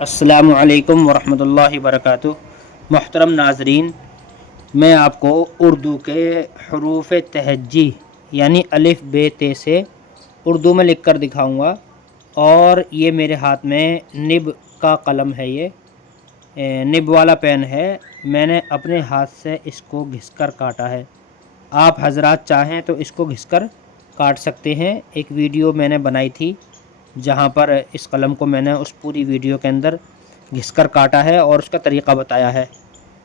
अस्सलामुअलैकुम वरहमतुल्लाहि वबरकातुहू। मोहतरम नाजरीन, मैं आपको उर्दू के हरूफ तहज्जी यानी अलिफ़ बे ते से उर्दू में लिख कर दिखाऊँगा। और ये मेरे हाथ में निब का कलम है, ये निब वाला पेन है। मैंने अपने हाथ से इसको घिसकर काटा है। आप हजरात चाहें तो इसको घिसकर काट सकते हैं। एक वीडियो मैंने बनाई थी जहाँ पर इस कलम को मैंने उस पूरी वीडियो के अंदर घिसकर काटा है और उसका तरीक़ा बताया है।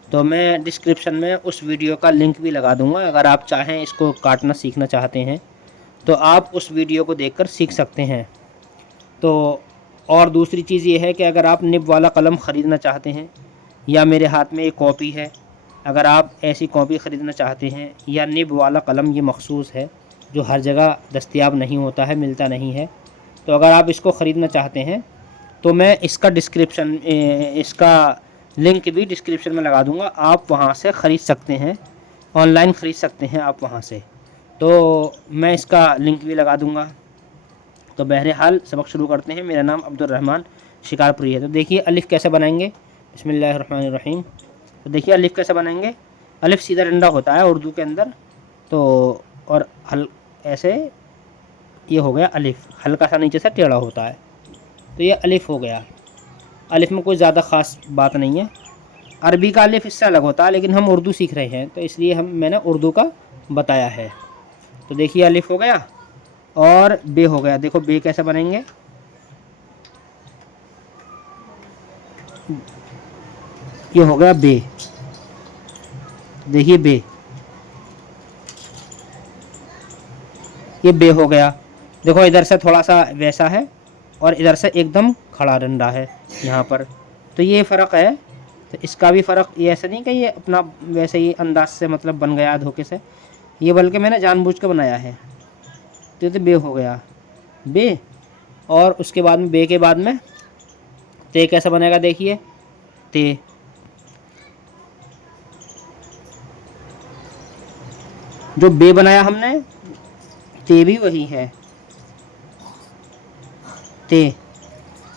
तो मैं डिस्क्रिप्शन में उस वीडियो का लिंक भी लगा दूँगा। अगर आप चाहें इसको काटना सीखना चाहते हैं तो आप उस वीडियो को देखकर सीख सकते हैं। तो और दूसरी चीज़ ये है कि अगर आप निब वाला कलम ख़रीदना चाहते हैं, या मेरे हाथ में एक कॉपी है, अगर आप ऐसी कॉपी ख़रीदना चाहते हैं, या निब वाला कलम ये मख़सूस है जो हर जगह दस्तयाब नहीं होता है, मिलता नहीं है, तो अगर आप इसको ख़रीदना चाहते हैं तो मैं इसका लिंक भी डिस्क्रिप्शन में लगा दूंगा। आप वहां से ख़रीद सकते हैं, ऑनलाइन ख़रीद सकते हैं आप वहां से। तो मैं इसका लिंक भी लगा दूंगा। तो बहरहाल सबक शुरू करते हैं। मेरा नाम अब्दुर्रहमान शिकारपुरी है। तो देखिए अलिफ़ कैसे बनाएंगे। बिस्मिल्लाहिर्रहमानिर्रहीम। तो देखिए अलिफ़ कैसे बनाएंगे। अलिफ़ सीधा डंडा होता है उर्दू के अंदर। तो और हल ऐसे ये हो गया अलिफ़, हल्का सा नीचे से टेढ़ा होता है, तो ये अलिफ़ हो गया। अलिफ़ में कोई ज़्यादा ख़ास बात नहीं है। अरबी का अलिफ़ इससे अलग होता है, लेकिन हम उर्दू सीख रहे हैं तो इसलिए मैंने उर्दू का बताया है। तो देखिए अलिफ़ हो गया और बे हो गया। देखो बे कैसे बनेंगे। ये हो गया बे। देखिए बे, ये बे हो गया। देखो इधर से थोड़ा सा वैसा है और इधर से एकदम खड़ा डंडा है यहाँ पर। तो ये फ़र्क है। तो इसका भी फ़र्क, ये ऐसा नहीं कि ये अपना वैसे ही अंदाज से मतलब बन गया धोखे से, ये बल्कि मैंने जानबूझ के बनाया है। तो ये तो बे हो गया बे। और उसके बाद में बे के बाद में ते कैसे बनेगा। देखिए ते, जो बे बनाया हमने ते भी वही है ते।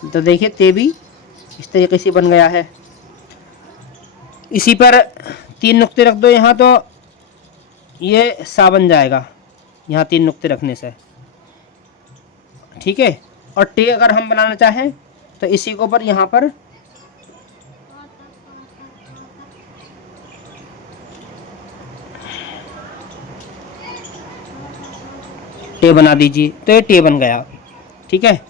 तो देखिए ते भी इस तरीके से बन गया है। इसी पर 3 नुक्ते रख दो यहाँ, तो ये सा बन जाएगा यहाँ 3 नुक्ते रखने से, ठीक है। और टे अगर हम बनाना चाहें तो इसी को पर यहाँ पर टे बना दीजिए, तो ये टे बन गया, ठीक है।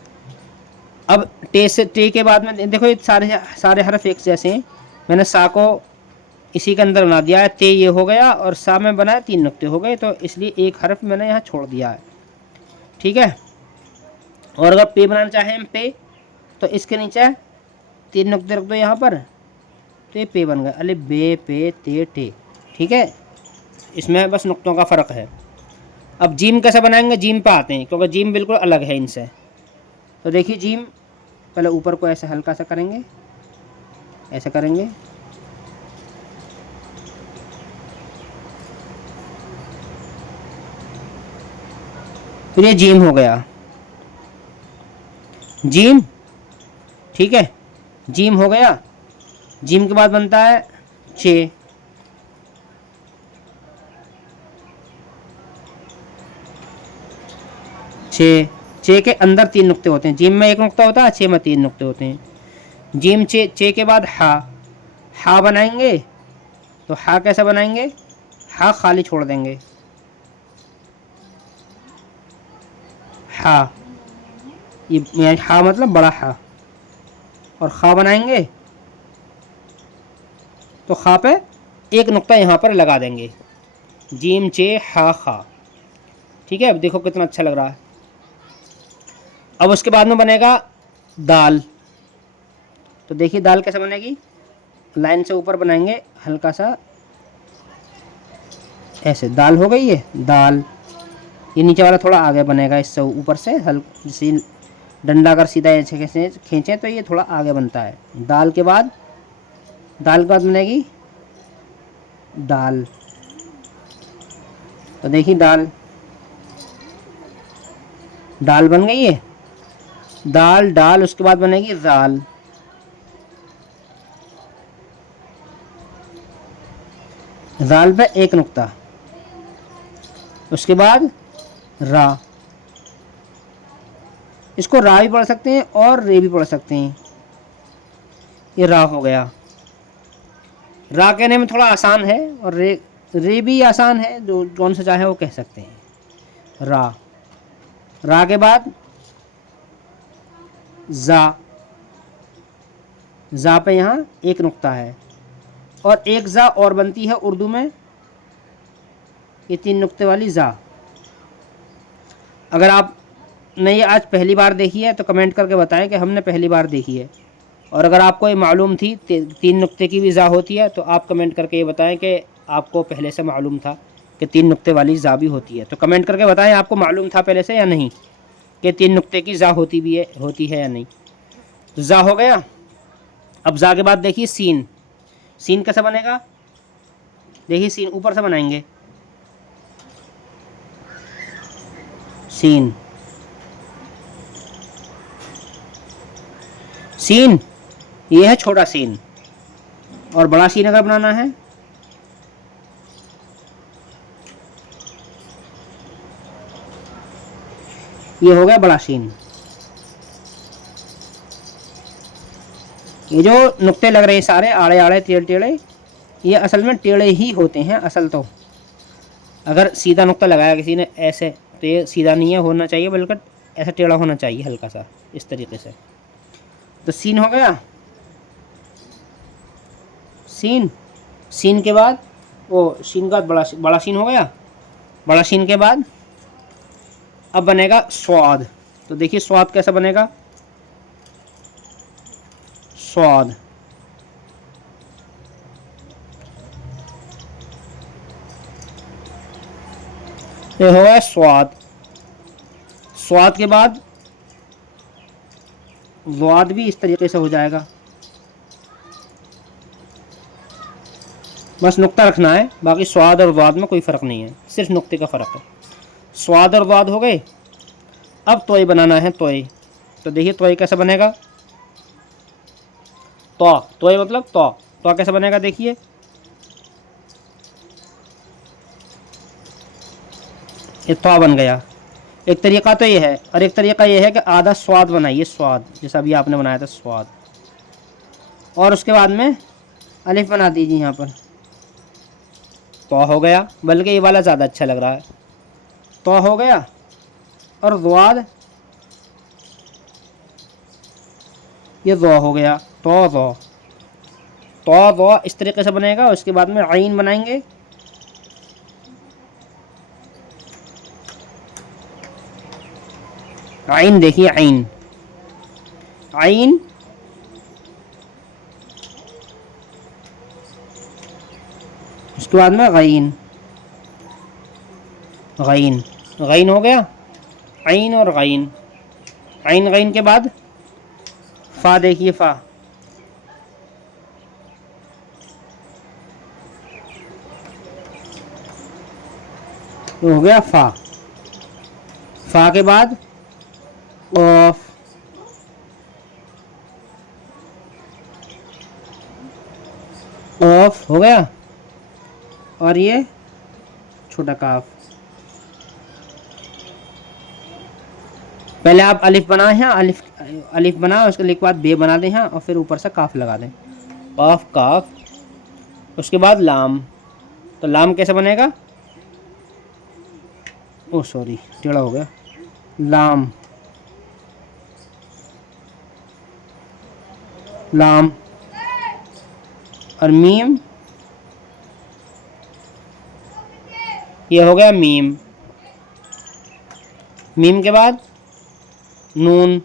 अब टे से, टे के बाद में देखो ये सारे सारे हरफ एक जैसे हैं। मैंने सा को इसी के अंदर बना दिया है, ते ये हो गया और सा में बनाया 3 नुक्ते हो गए, तो इसलिए एक हरफ मैंने यहाँ छोड़ दिया है, ठीक है। और अगर पे बनाना चाहें हम पे, तो इसके नीचे 3 नुक्ते रख दो यहाँ पर, तो ये पे बन गया। अलिफ बे पे ते टे, ठीक है। इसमें बस नुक्तों का फ़र्क है। अब जीम कैसे बनाएंगे, जीम पे आते हैं, क्योंकि जीम बिल्कुल अलग है इनसे। तो देखिए जीम, पहले ऊपर को ऐसे हल्का सा करेंगे, ऐसे करेंगे, फिर ये जीम हो गया, जीम, ठीक है। जीम हो गया। जीम के बाद बनता है चे, चे। चे के अंदर 3 नुक्ते होते हैं। जीम में 1 नुक्ता होता है, चे में 3 नुक्ते होते हैं। जीम चे, चे के बाद हा, हा बनाएंगे। तो हा कैसे बनाएंगे, हा खाली छोड़ देंगे, हा, ये हा मतलब बड़ा हा। और खा बनाएंगे तो खा पे 1 नुक्ता यहाँ पर लगा देंगे, जीम चे हा खा, ठीक है। अब देखो कितना अच्छा लग रहा है। अब उसके बाद में बनेगा दाल। तो देखिए दाल कैसे बनेगी। लाइन से ऊपर बनाएंगे हल्का सा, ऐसे दाल हो गई है दाल। ये नीचे वाला थोड़ा आगे बनेगा, इससे ऊपर से जैसे डंडा अगर सीधा ऐसे खींचें तो ये थोड़ा आगे बनता है। दाल के बाद, दाल के बाद बनेगी दाल। तो देखिए दाल, दाल बन गई है, दाल डाल। उसके बाद बनेगी दाल, जाल पे एक नुक्ता, उसके बाद रा, इसको रा भी पढ़ सकते हैं और रे भी पढ़ सकते हैं। ये रा हो गया। रा कहने में थोड़ा आसान है और रे भी आसान है, जो कौन सा चाहे वो कह सकते हैं। रा, रा के बाद जा, जा पे यहाँ एक नुक्ता है और एक जा और बनती है उर्दू में, ये 3 नुक्ते वाली जा। अगर आपने ये आज पहली बार देखी है तो कमेंट करके बताएं कि हमने पहली बार देखी है, और अगर आपको ये मालूम थी 3 नुक्ते की भी जा होती है तो आप कमेंट करके ये बताएं कि आपको पहले से मालूम था कि 3 नुक्ते वाली जा भी होती है। तो कमेंट करके बताएं आपको मालूम था पहले से या नहीं कि 3 नुक्ते की जा होती है या नहीं। तो जा हो गया। अब जा के बाद देखिए सीन, सीन कैसे बनेगा, देखिए सीन ऊपर से बनाएंगे, सीन, सीन ये है छोटा सीन, और बड़ा सीन अगर बनाना है ये हो गया बड़ा सीन। ये जो नुक्ते लग रहे हैं सारे आड़े आड़े टेढ़े टेढ़े, ये असल में टेढ़े ही होते हैं असल तो। अगर सीधा नुक्ता लगाया किसी ने ऐसे तो ये सीधा नहीं है होना चाहिए, बल्कि ऐसा टेढ़ा होना चाहिए हल्का सा, इस तरीके से। तो सीन हो गया। सीन, सीन के बाद वो सीन का बड़ा सीन हो गया। बड़ा सीन के बाद अब बनेगा स्वाद। तो देखिए स्वाद कैसा बनेगा, स्वाद, ये हो गया स्वाद। स्वाद के बाद वाद भी इस तरीके से हो जाएगा, बस नुक्ता रखना है, बाकी स्वाद और वाद में कोई फ़र्क नहीं है, सिर्फ नुक्ते का फ़र्क है। स्वाद और वाद हो गए। अब तोय बनाना है, तोय। तो देखिए तोय कैसे बनेगा, तो तोय मतलब तो कैसे बनेगा देखिए, ये तो बन गया। एक तरीका तो ये है, और एक तरीका ये है कि आधा स्वाद बनाइए, स्वाद जैसा अभी आपने बनाया था स्वाद, और उसके बाद में अलिफ बना दीजिए यहाँ पर, तो हो गया। बल्कि ये वाला ज़्यादा अच्छा लग रहा है, तो हो गया। और वाद, ये दो हो गया, तो दो इस तरीके से बनेगा। उसके बाद में आइन बनाएंगे, आइन देखिए, आइन, आइन, उसके बाद में गईन, गईन, गईन हो गया। आइन और गईन, आइन गईन के बाद फा, देखिए फा, तो हो गया फा। फा के बाद ऑफ, ऑफ हो गया। और ये छोटा काफ, पहले आप अलिफ बनाए हैं, अलिफ बनाए, उसके बाद बे बना दें हैं, और फिर ऊपर से काफ लगा दें, काफ काफ। उसके बाद लाम, तो लाम कैसे बनेगा, ओ सॉरी टेढ़ा हो गया, लाम, लाम। और मीम, ये हो गया मीम। मीम के बाद नून,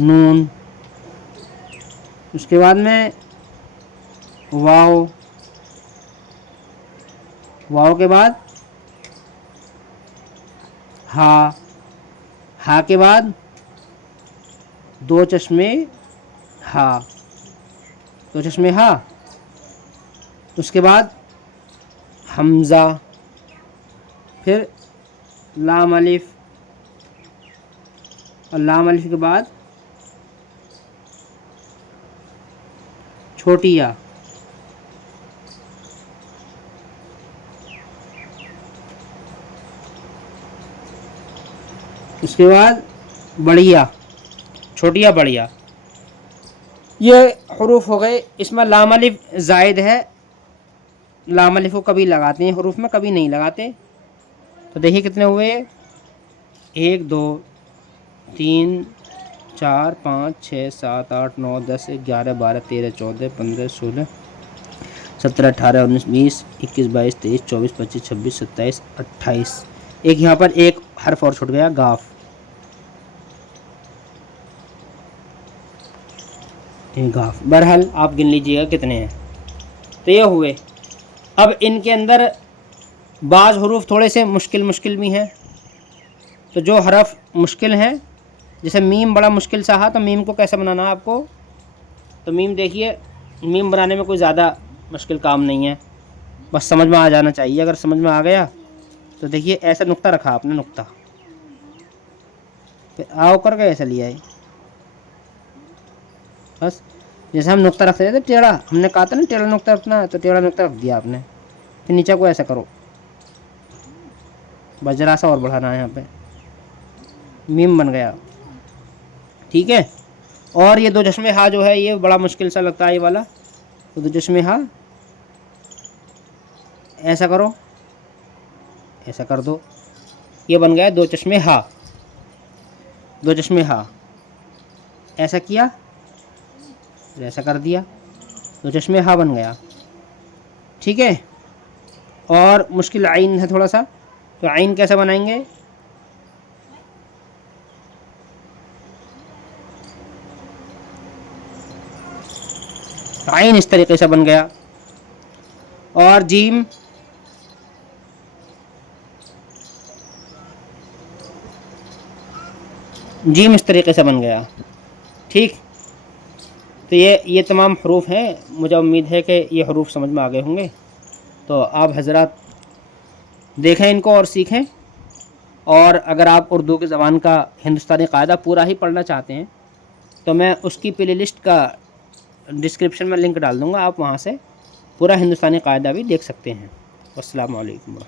नून। उसके बाद में वाव, वाव के बाद हा, हा के बाद दो चश्मे हा, दो चश्मे हा। उसके बाद हमज़ा, फिर लाम अलिफ, और लाम अलिफ के बाद छोटी या, उसके बाद बढ़िया, छोटी या बढ़िया। ये हरूफ हो गए। इसमें लाम अलिफ जायद है, लाम अलिफ को कभी लगाते हैं हरूफ में, कभी नहीं लगाते। तो देखिए कितने हुए, 1 2 3 4 5 6 7 8 9 10 11 12 13 14 15 16 17 18 19 20 21 22 23 24 25 26 27 28। एक यहाँ पर एक हर्फ और छूट गया, गाफ। गाफ। बहरहाल आप गिन लीजिएगा कितने हैं। तो ये हुए। अब इनके अंदर बाज़ हरूफ थोड़े से मुश्किल भी हैं। तो जो हरफ मुश्किल हैं, जैसे मीम बड़ा मुश्किल सा है, तो मीम को कैसे बनाना है आपको। तो मीम देखिए, मीम बनाने में कोई ज़्यादा मुश्किल काम नहीं है, बस समझ में आ जाना चाहिए। अगर समझ में आ गया तो देखिए ऐसा नुक्ता रखा आपने, नुक्ता फिर आओ करके ऐसा लिया है, बस जैसे हम नुक्ता रखते थे टेढ़ा, हमने कहा था ना टेढ़ा नुक्ता रखना है, तो टेढ़ा नुक्ता रख दिया आपने। फिर नीचे को ऐसा करो, बस जरा सा और बढ़ाना है यहाँ पे, मीम बन गया। ठीक है। और ये दो चश्मे हा जो है, ये बड़ा मुश्किल सा लगता है ये वाला। तो दो चश्मे हा ऐसा करो, ऐसा कर दो, ये बन गया दो चश्मे हा। दो चश्मे हा ऐसा किया, फिर ऐसा कर दिया, दो चश्मे हा बन गया। ठीक है। और मुश्किल आइन है थोड़ा सा, तो आइन कैसे बनाएंगे। आइन इस तरीके से बन गया। और जीम, जीम इस तरीके से बन गया। ठीक। तो ये तमाम हरूफ हैं। मुझे उम्मीद है कि ये हरूफ समझ में आ गए होंगे। तो आप हजरात देखें इनको और सीखें। और अगर आप उर्दू की ज़बान का हिंदुस्तानी कायदा पूरा ही पढ़ना चाहते हैं, तो मैं उसकी प्लेलिस्ट का डिस्क्रिप्शन में लिंक डाल दूँगा, आप वहाँ से पूरा हिंदुस्तानी कायदा भी देख सकते हैं। अस्सलामु अलैकुम।